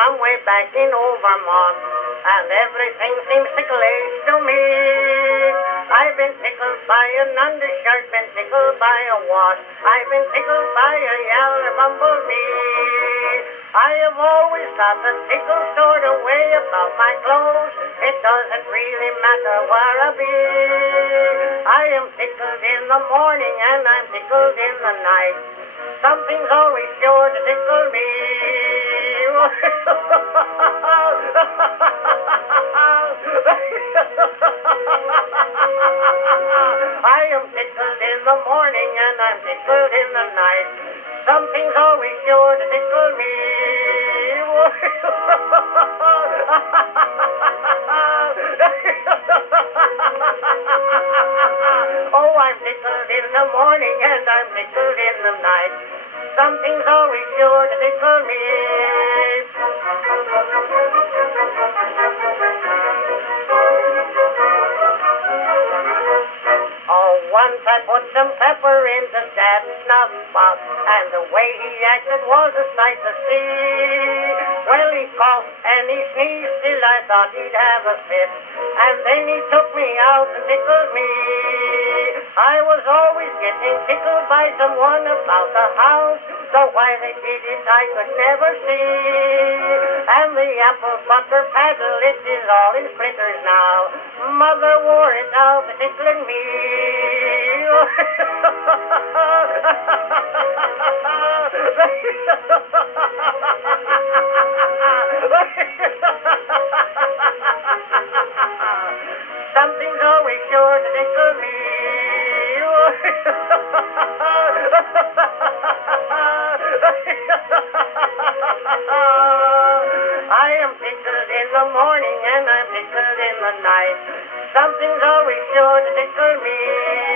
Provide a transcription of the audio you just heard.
from way back in Overmont, and everything seems ticklish to me. I've been tickled by an undershirt, been tickled by a wash, I've been tickled by a yaller bumblebee. I have always thought the tickle sort of way about my clothes. It doesn't really matter where I be. I am tickled in the morning and I'm tickled in the night. Something's always sure to tickle me. I am tickled in the morning and I'm tickled in the night. Something's always sure to tickle me. Oh, I'm tickled in the morning and I'm tickled in the night. Something's always sure to tickle me. Oh, once I put some pepper into Dad's snuff box, and the way he acted was a sight to see. Well, he coughed and he sneezed till I thought he'd have a fit, and then he took me out and tickled me. I was always getting tickled by someone about the house, though why they did it I could never see. And the apple butter paddle, it is all in splinters now. Mother wore it out tickling me. Something's always sure to tickle me. I am tickled in the morning and I'm tickled in the night. Something's always sure to tickle me.